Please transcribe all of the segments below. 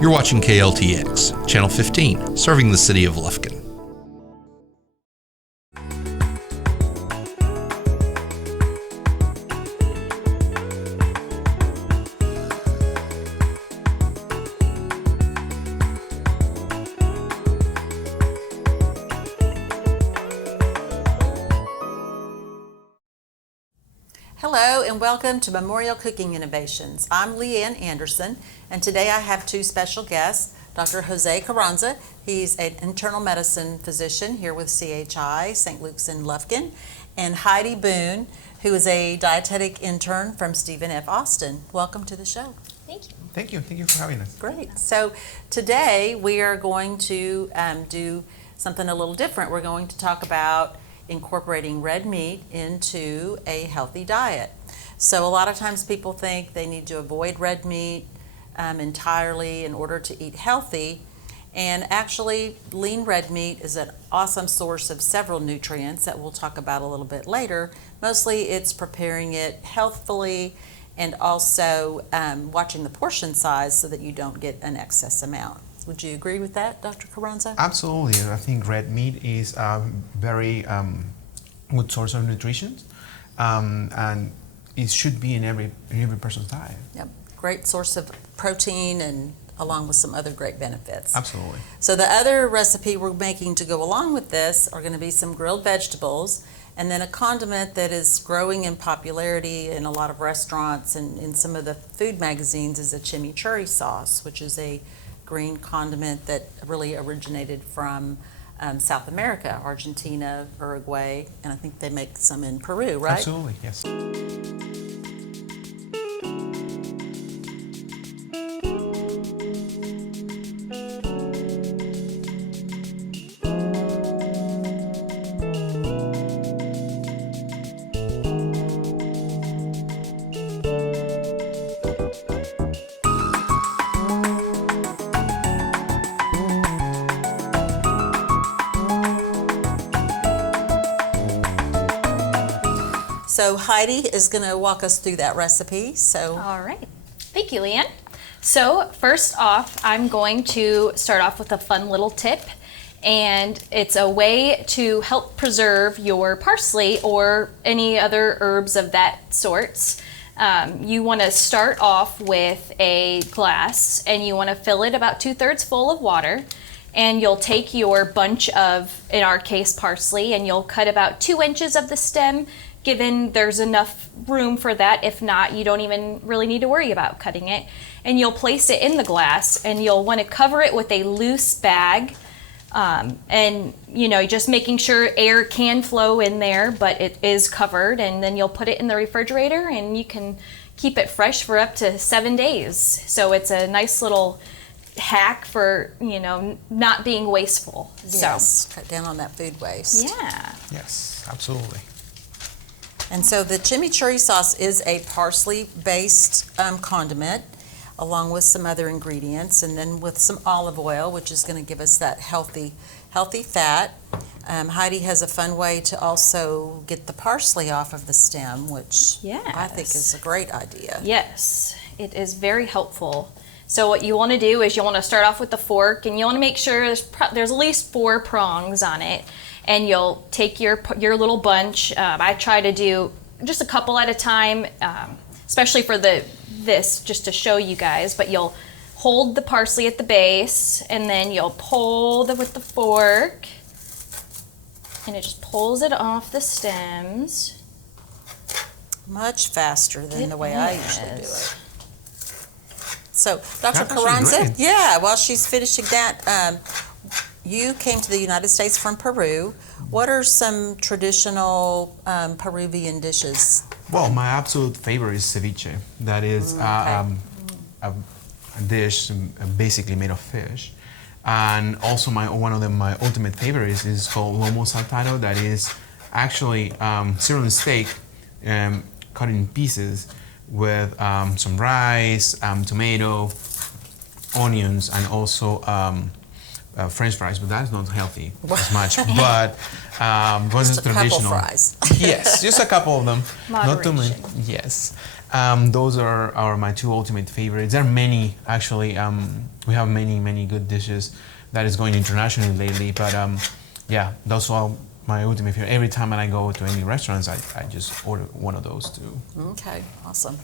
You're watching KLTX, Channel 15, serving the city of Lufkin. Hello and welcome to Memorial Cooking Innovations. I'm Leanne Anderson, and today I have two special guests, Dr. Jose Carranza. He's an internal medicine physician here with CHI, St. Luke's in Lufkin, and Heidi Boone, who is a dietetic intern from Stephen F. Austin. Welcome to the show. Thank you. Thank you. Thank you for having us. Great. So today we are going to do something a little different. We're going to talk about incorporating red meat into a healthy diet. So a lot of times people think they need to avoid red meat entirely in order to eat healthy, and actually lean red meat is an awesome source of several nutrients that we'll talk about a little bit later. Mostly it's preparing it healthfully and also watching the portion size so that you don't get an excess amount. Would you agree with that, Dr. Carranza? Absolutely. I think red meat is a very good source of nutrition, and it should be in every person's diet. Yep, great source of protein and along with some other great benefits. Absolutely. So the other recipe we're making to go along with this are going to be some grilled vegetables, and then a condiment that is growing in popularity in a lot of restaurants and in some of the food magazines is a chimichurri sauce, which is a green condiment that really originated from South America, Argentina, Uruguay, and I think they make some in Peru, right? Absolutely, yes. So Heidi is going to walk us through that recipe. So All right. Thank you, Leanne. So first off, I'm going to start off with a fun little tip, and it's a way to help preserve your parsley or any other herbs of that sorts. You want to start off with a glass, and you want to fill it about 2/3 full of water. And you'll take your bunch of, in our case, parsley, and you'll cut about 2 inches of the stem, given there's enough room for that. If not, you don't even really need to worry about cutting it. And you'll place it in the glass, and you'll want to cover it with a loose bag. And, you know, just making sure air can flow in there, but it is covered. And then you'll put it in the refrigerator, and you can keep it fresh for up to 7 days. So it's a nice little hack for, you know, not being wasteful. yes, cut down on that food waste. Yeah. Yes, absolutely. And so the chimichurri sauce is a parsley-based condiment, along with some other ingredients, and then with some olive oil, which is going to give us that healthy fat. Heidi has a fun way to also get the parsley off of the stem, which I think is a great idea. Yes, it is very helpful. So what you want to do is you want to start off with the fork, and you want to make sure there's at least 4 prongs on it. And you'll take your little bunch. I try to do just a couple at a time, especially for this, just to show you guys. But you'll hold the parsley at the base, and then you'll pull with the fork, and it just pulls it off the stems. Much faster than the way I usually do it. So, Dr. That's actually Carranza, great. yeah, while she's finishing that, you came to the United States from Peru. What are some traditional Peruvian dishes? Well, my absolute favorite is ceviche. That is a dish basically made of fish. And also one of my ultimate favorites is called lomo saltado. That is actually sirloin steak cut in pieces with some rice, tomato, onions, and also French fries, but that's not healthy as much. But Just a traditional. couple fries. Yes, just a couple of them. Not too many. Moderation. Yes, Those are my two ultimate favorites. There are many, actually. We have many good dishes that is going internationally lately. But yeah, those are my ultimate favorite. Every time when I go to any restaurants, I just order one of those too. Okay, awesome.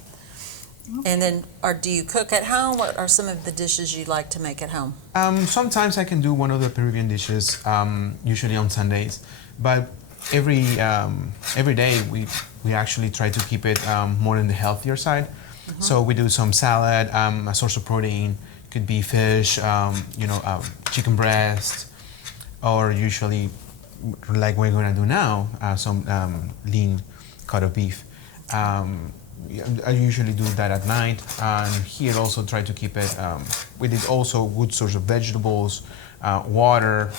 And then, do you cook at home? What are some of the dishes you like to make at home? Sometimes I can do one of the Peruvian dishes, usually on Sundays. But every day we actually try to keep it more on the healthier side. Mm-hmm. So we do some salad, a source of protein. Could be fish, chicken breast, or usually, like we're gonna do now, some lean cut of beef. I usually do that at night, and here also try to keep it with it also good source of vegetables, water,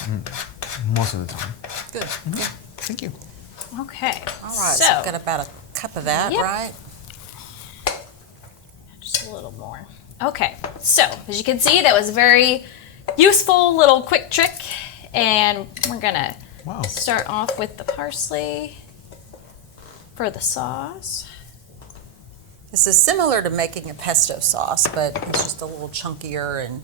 most of the time. Good. Mm-hmm. Yeah. Thank you. Okay. All right. So I've got about a cup of that, Yep. right? Just a little more. Okay. So as you can see, that was a very useful little quick trick, and we're gonna start off with the parsley for the sauce. This is similar to making a pesto sauce, but it's just a little chunkier and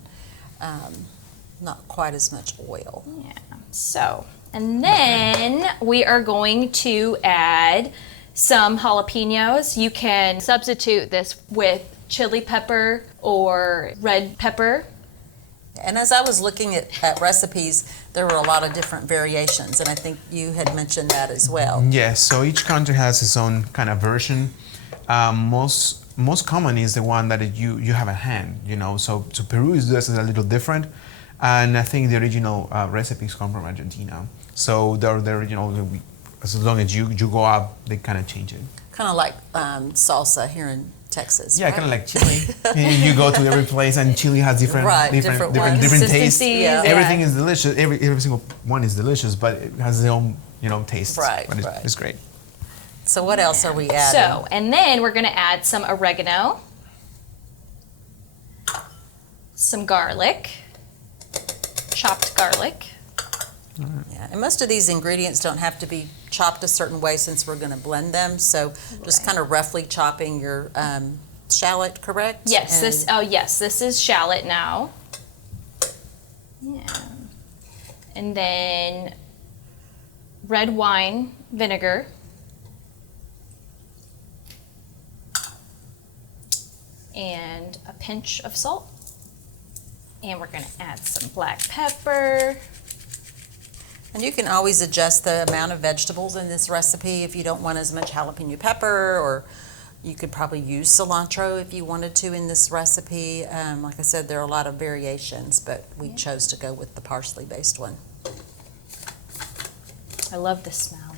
not quite as much oil. Yeah. So, and then we are going to add some jalapenos. You can substitute this with chili pepper or red pepper. And as I was looking at recipes, there were a lot of different variations, and I think you had mentioned that as well. Yes, so each country has its own kind of version. Most common is the one that you have at hand, So Peru is just a little different, and I think the original recipes come from Argentina. So they're the original. As long as you go up, they kind of change it. Kind of like salsa here in Texas. Yeah, right? kind of like chili. You go to every place, and chili has different tastes. Yeah. Everything is delicious. Every single one is delicious, but it has their own taste. Right, But right. it's great. So what else are we adding? So, and then we're going to add some oregano, some garlic, chopped garlic. Yeah, and most of these ingredients don't have to be chopped a certain way since we're going to blend them. So just kind of roughly chopping your shallot, correct? Yes, this is shallot now. Yeah. And then red wine vinegar. And a pinch of salt. And we're going to add some black pepper. And you can always adjust the amount of vegetables in this recipe if you don't want as much jalapeno pepper, or you could probably use cilantro if you wanted to in this recipe. Like I said, there are a lot of variations, but we chose to go with the parsley-based one. I love the smell.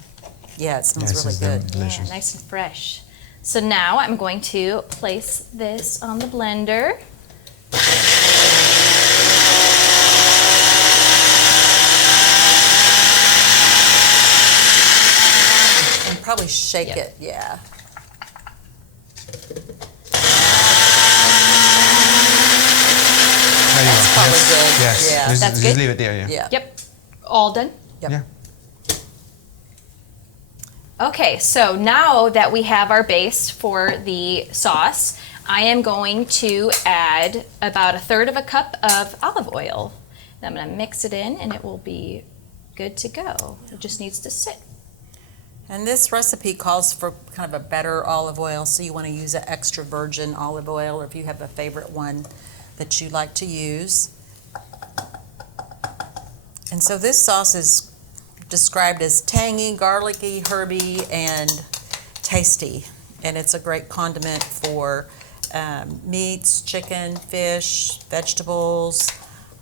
Yeah, it smells really good. Delicious. Yeah, nice and fresh. So now I'm going to place this on the blender. And probably shake it, yeah. There you That's go. probably Yes. good. Yes. Yeah. Just, That's just good? leave it there. Yeah. Yeah. Yep, all done. Yep. Yeah. Okay, so now that we have our base for the sauce, I am going to add about 1/3 of a cup of olive oil. And I'm going to mix it in, and it will be good to go. It just needs to sit. And this recipe calls for kind of a better olive oil, so you want to use an extra virgin olive oil, or if you have a favorite one that you like to use. And so this sauce is described as tangy, garlicky, herby, and tasty. And it's a great condiment for meats, chicken, fish, vegetables.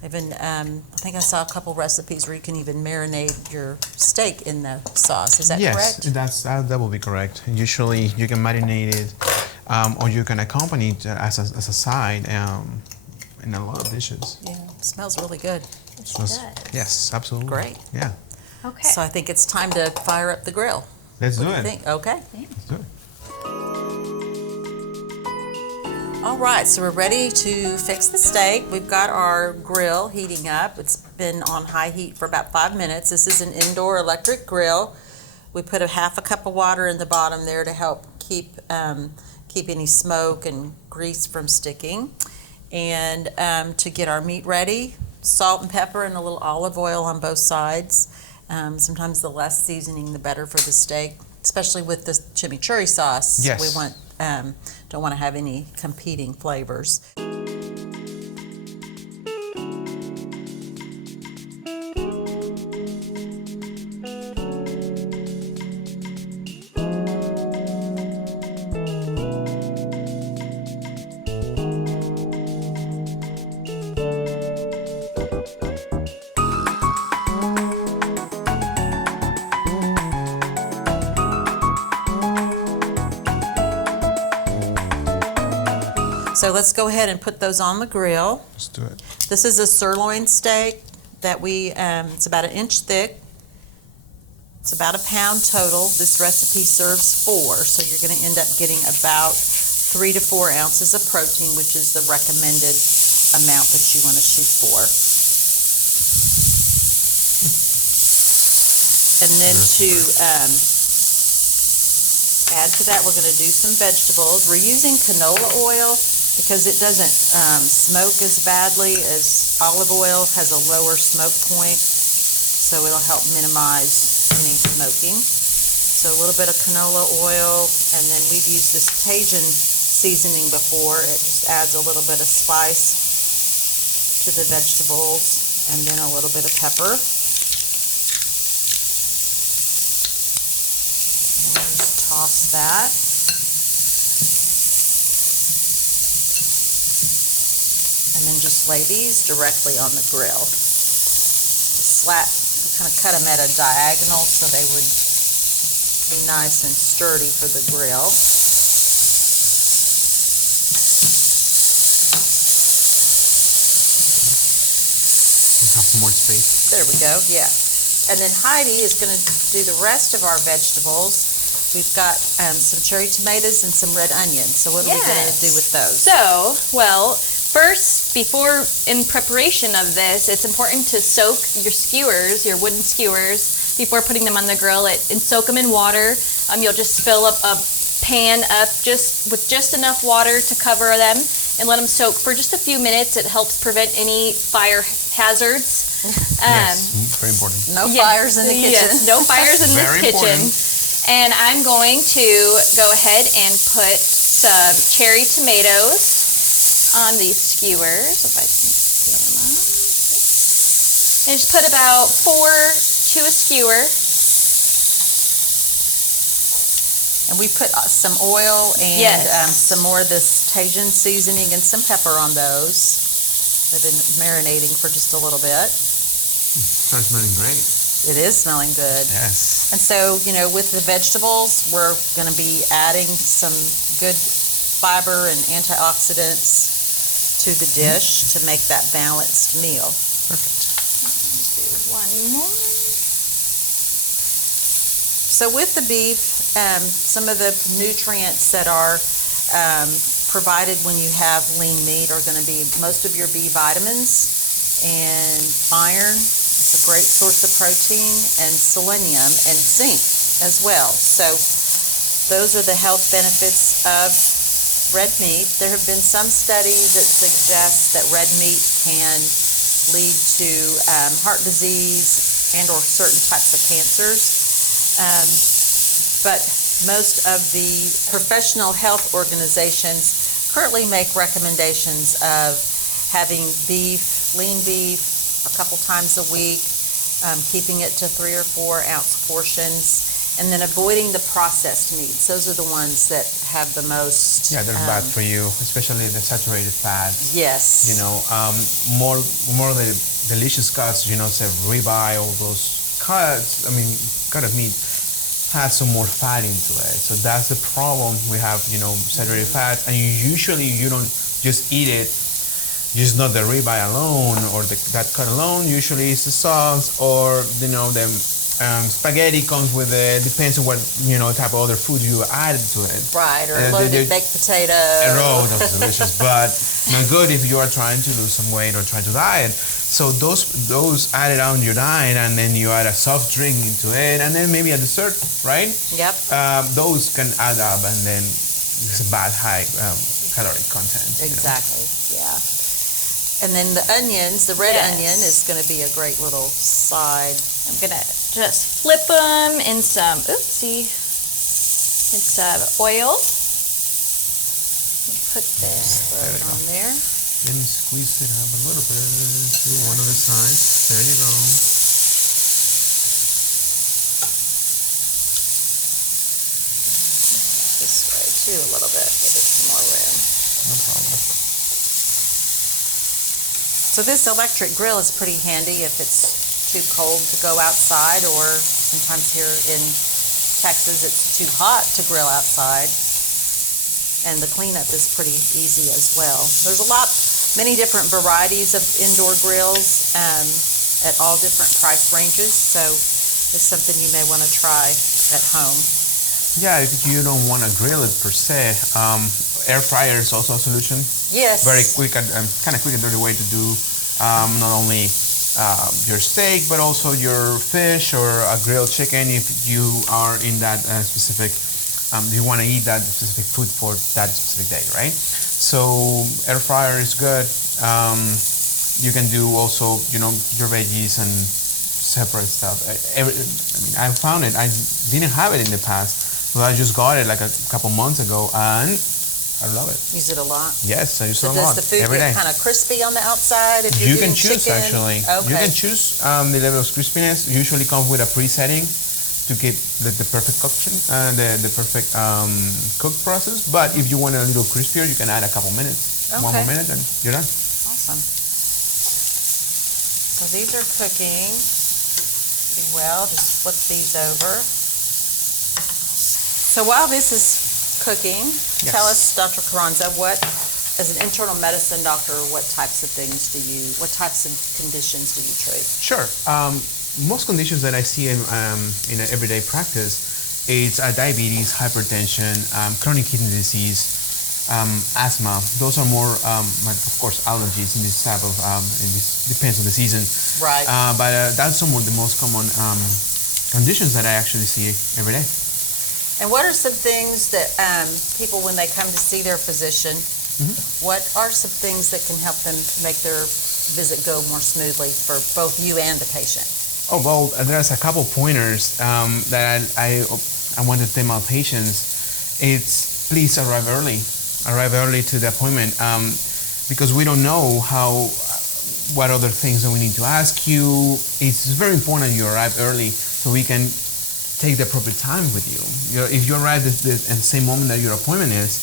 Even I think I saw a couple recipes where you can even marinate your steak in the sauce. Is that correct? Yes, that will be correct. Usually you can marinate it, or you can accompany it as a side in a lot of dishes. Yeah, it smells really good. It does. Yes, absolutely. Great. Yeah. Okay. So I think it's time to fire up the grill. Let's What do do you it. think? Okay. Let's do it. All right, so we're ready to fix the steak. We've got our grill heating up. It's been on high heat for about 5 minutes. This is an indoor electric grill. We put a 1/2 cup of water in the bottom there to help keep keep any smoke and grease from sticking. And to get our meat ready, salt and pepper and a little olive oil on both sides. Sometimes the less seasoning, the better for the steak, especially with the chimichurri sauce. Yes. We don't want to have any competing flavors. So let's go ahead and put those on the grill. Let's do it. This is a sirloin steak that it's about 1 inch thick. It's about 1 pound total. This recipe serves 4, so you're going to end up getting about 3 to 4 ounces of protein, which is the recommended amount that you want to shoot for. And then to add to that, we're going to do some vegetables. We're using canola oil because it doesn't smoke as badly as olive oil, has a lower smoke point, so it'll help minimize any smoking. So a little bit of canola oil, and then we've used this Cajun seasoning before. It just adds a little bit of spice to the vegetables, and then a little bit of pepper. And just toss that. And then just lay these directly on the grill. Just kind of cut them at a diagonal so they would be nice and sturdy for the grill. You have more space. There we go, yeah. And then Heidi is going to do the rest of our vegetables. We've got some cherry tomatoes and some red onions. So what are we going to do with those? So, first, in preparation of this, it's important to soak your skewers, your wooden skewers, before putting them on the grill. And soak them in water. You'll just fill up a pan with just enough water to cover them and let them soak for just a few minutes. It helps prevent any fire hazards. Yes, very important. No fires in the kitchen. Yes, no fires in this kitchen. Important. And I'm going to go ahead and put some cherry tomatoes on these skewers, if I can get them on. And just put about 4 to a skewer. And we put some oil and some more of this Cajun seasoning and some pepper on those. They've been marinating for just a little bit. Starts smelling great. It is smelling good. Yes. And so, with the vegetables, we're going to be adding some good fiber and antioxidants to the dish to make that balanced meal. Perfect. Do one more. So with the beef, some of the nutrients that are provided when you have lean meat are going to be most of your B vitamins and iron. It's a great source of protein, and selenium and zinc as well. So those are the health benefits of red meat. There have been some studies that suggest that red meat can lead to heart disease and or certain types of cancers. But most of the professional health organizations currently make recommendations of having beef, lean beef, a couple times a week, keeping it to 3 or 4 ounce portions, and then avoiding the processed meats. Those are the ones that have the most... Yeah, they're bad for you, especially the saturated fat. Yes. More the delicious cuts, say ribeye, all those cuts, cut of meat has some more fat into it. So that's the problem. We have, saturated fat, and you don't just eat it, just not the ribeye alone or that cut alone. Usually it's the sauce or, the spaghetti comes with it. Depends on what, type of other food you added to it. Right, or loaded baked potato. That's delicious, but not good if you are trying to lose some weight or try to diet. So those added on your diet, and then you add a soft drink into it, and then maybe a dessert, right? Yep. Those can add up, and then it's a bad high caloric content. Exactly, yeah. And then the onions, the red onion is going to be a great little side. I'm going to just flip them in some, oil. Put this on there. Let me squeeze it up a little bit. Do one on the side. There you go. This way too a little bit. Give it some more room. No problem. So this electric grill is pretty handy if it's too cold to go outside, or sometimes here in Texas it's too hot to grill outside. And the cleanup is pretty easy as well. There's many different varieties of indoor grills at all different price ranges, so it's something you may want to try at home. Yeah, if you don't want to grill it per se, air fryer is also a solution. Yes. Very quick and kind of quick and dirty way to do not only your steak, but also your fish or a grilled chicken if you are in that specific, you want to eat that specific food for that specific day, right? So air fryer is good. You can do also, your veggies and separate stuff. I found it. I didn't have it in the past. Well, I just got it like a couple months ago, and I love it. Use it a lot? Yes, I use it a So lot. does the food every get day. kind of crispy on the outside if you're You can doing choose, chicken? actually. Okay. You can choose the level of crispiness. Usually comes with a pre-setting to keep the perfect coction, the perfect cook process. But if you want a little crispier, you can add a couple minutes. Okay. 1 more minute, and you're done. Awesome. So these are cooking pretty well. Just flip these over. So while this is cooking, tell us, Dr. Carranza, as an internal medicine doctor, what types of conditions do you treat? Sure. Most conditions that I see in an everyday practice, it's diabetes, hypertension, chronic kidney disease, asthma. Those are more, of course, allergies in this type of, this depends on the season. Right. But that's some of the most common conditions that I actually see every day. And what are some things that people, when they come to see their physician, what are some things that can help them make their visit go more smoothly for both you and the patient? Oh, well, there's a couple pointers that I want to tell my patients. It's please arrive early. Arrive early to the appointment because we don't know what other things that we need to ask you. It's very important you arrive early so we can take the appropriate time with you. If you arrive at the same moment that your appointment is,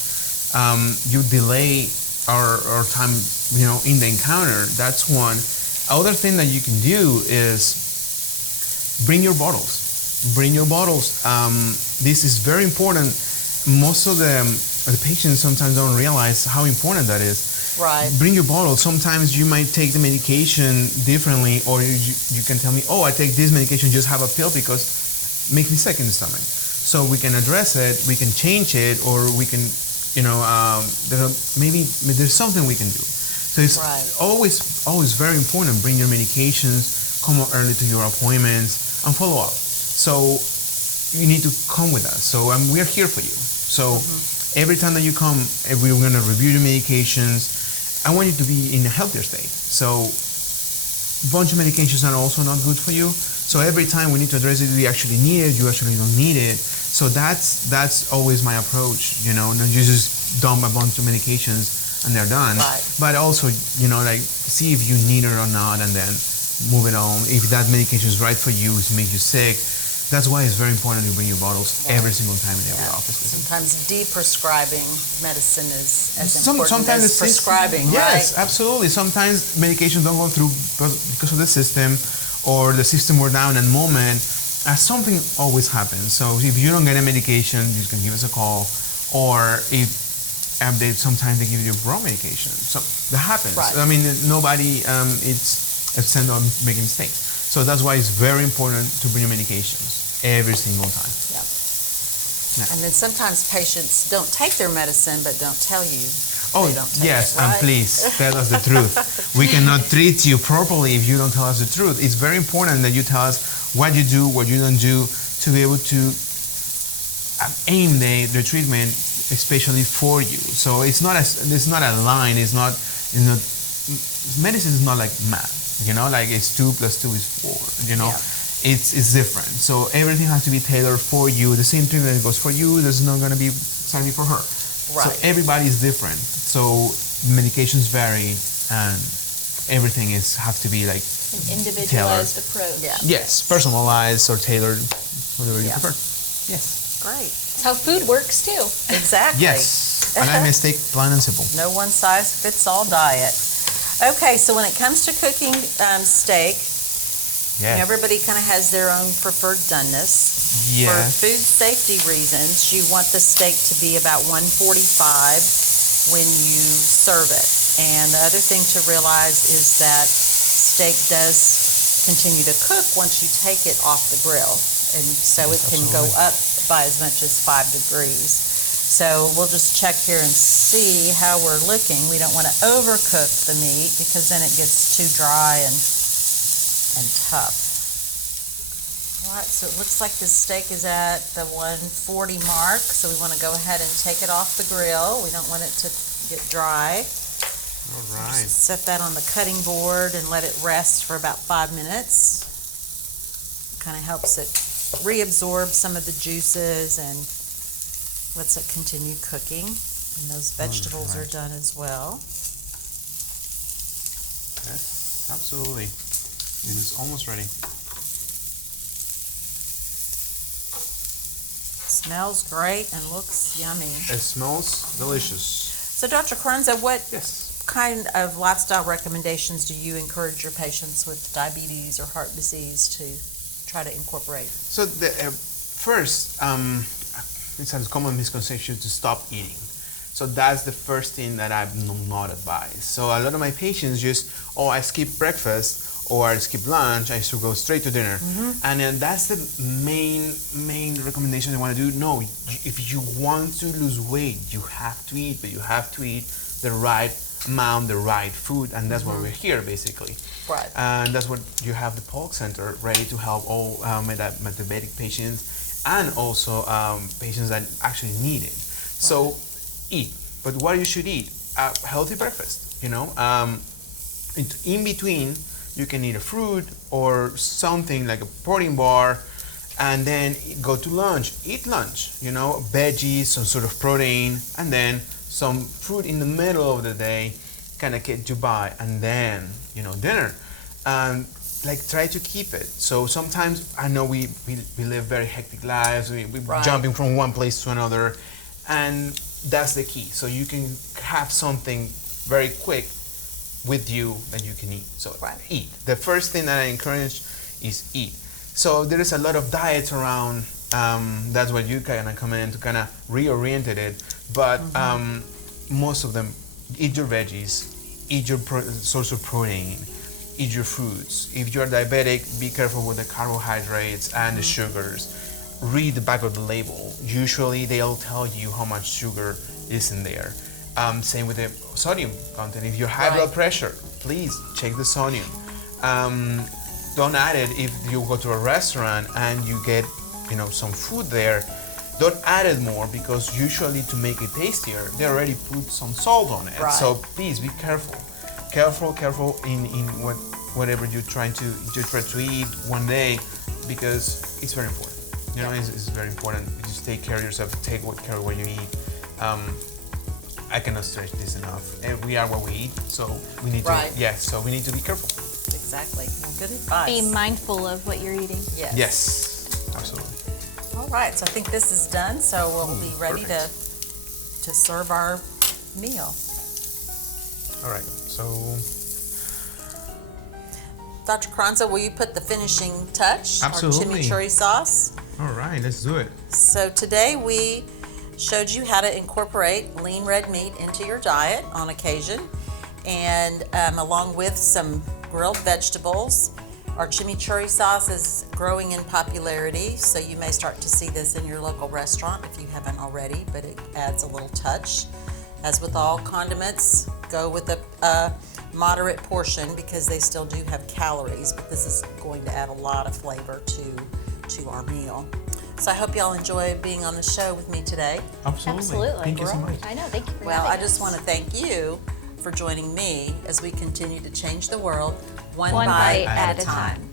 you delay our time, in the encounter. That's one. Other thing that you can do is bring your bottles. Bring your bottles. This is very important. Most of the patients sometimes don't realize how important that is. Right. Bring your bottle. Sometimes you might take the medication differently, or you can tell me, oh, I take this medication, just have a pill because make me sick in the stomach. So we can address it, we can change it, or we can, maybe there's something we can do. So it's always very important. Bring your medications, come early to your appointments, and follow up. So you need to come with us. So we're here for you. So every time that you come, we're going to review your medications. I want you to be in a healthier state. So a bunch of medications are also not good for you. So every time we need to address it, we actually need it, you actually don't need it. So that's always my approach, not you just dump a bunch of medications and they're done. Right. But also, see if you need it or not and then move it on. If that medication is right for you, it makes you sick. That's why it's very important to bring your bottles every single time in every office visit. Sometimes de-prescribing medicine is as important sometimes as prescribing, yes, right? Absolutely. Sometimes medications don't go through because of the system, or the system were down at the moment. Something always happens. So if you don't get a medication, you can give us a call, or if sometimes they give you wrong medication. So that happens. Right. I mean, nobody it's absent on making mistakes. So that's why it's very important to bring your medications every single time. Yeah. And then sometimes patients don't take their medicine but don't tell you. Oh, they don't take yes, it, right? and please tell us the truth. We cannot treat you properly if you don't tell us the truth. It's very important that you tell us what you do, what you don't do, to be able to aim the treatment especially for you. So it's not a line. It's not medicine is not like math. Like it's 2 + 2 is 4. It's different. So everything has to be tailored for you. The same treatment that goes for you, there's not going to be exactly for her. Right. So everybody is different. So medications vary, and everything has to be like An individualized approach. Yeah. yes, personalized or tailored, whatever you Yeah. prefer. Yes. Great. That's how food works too. Exactly. Yes. And I mistake plain and simple. No one size fits all diet. Okay, so when it comes to cooking steak, Yes. everybody kind of has their own preferred doneness. Yes. For food safety reasons, you want the steak to be about 145 when you serve it. And the other thing to realize is that steak does continue to cook once you take it off the grill. And so it can go up by as much as 5 degrees. So we'll just check here and see how we're looking. We don't want to overcook the meat because then it gets too dry and tough. All right, so it looks like this steak is at the 140 mark, so we want to go ahead and take it off the grill. We don't want it to get dry. All right. Just set that on the cutting board and let it rest for about 5 minutes. Kind of helps it reabsorb some of the juices and lets it continue cooking. And those vegetables are done as well. Yes, absolutely. It is almost ready. Smells great and looks yummy. It smells delicious. So Dr. Carranza, what Yes. kind of lifestyle recommendations do you encourage your patients with diabetes or heart disease to try to incorporate? So the first, it's a common misconception to stop eating. So that's the first thing that I do not advise. So a lot of my patients just, I skip breakfast or I skip lunch, I should go straight to dinner. And then that's the main recommendation I want to do. No, if you want to lose weight, you have to eat, but you have to eat the right amount, the right food, and that's why we're here basically. Right. And that's what you have the Polk Center ready to help all diabetic patients and also patients that actually need it. So eat, but what you should eat? A healthy breakfast, in between, you can eat a fruit or something like a protein bar, and then go to lunch. Eat lunch, veggies, some sort of protein, and then some fruit in the middle of the day, kind of get you by, and then dinner. Try to keep it. So sometimes I know we live very hectic lives. We're Right. jumping from one place to another, and that's the key. So you can have something very quick with you that you can eat. So eat. The first thing that I encourage is eat. So there is a lot of diets around. That's what you kind of come in to kind of reorient it. But most of them, eat your veggies, eat your source of protein, eat your fruits. If you're diabetic, be careful with the carbohydrates and the sugars. Read the back of the label. Usually they'll tell you how much sugar is in there. Same with the sodium content. If you have high blood pressure, please check the sodium. Don't add it if you go to a restaurant and you get some food there. Don't add it more because usually to make it tastier, they already put some salt on it. Right. So please be careful. Careful in whatever you try to eat one day, because it's very important. It's very important. You just take care of yourself. Take care of what you eat. I cannot stress this enough. We are what we eat, so we need to. Yes, so we need to be careful. Exactly. Well, good advice. Be mindful of what you're eating. Yes. Yes, absolutely. All right. So I think this is done. So we'll be ready to serve our meal. All right. So, Dr. Carranza, will you put the finishing touch? Absolutely. Our chimichurri sauce. all right, let's do it. So today we showed you how to incorporate lean red meat into your diet on occasion, and along with some grilled vegetables. Our chimichurri sauce is growing in popularity, so you may start to see this in your local restaurant if you haven't already, but it adds a little touch. As with all condiments, go with a moderate portion because they still do have calories, but this is going to add a lot of flavor to our meal. So I hope y'all enjoy being on the show with me today. Absolutely. Thank you so much. I know. Thank you for Well, having I just us. want to thank you for joining me as we continue to change the world one One bite bite at at a a time.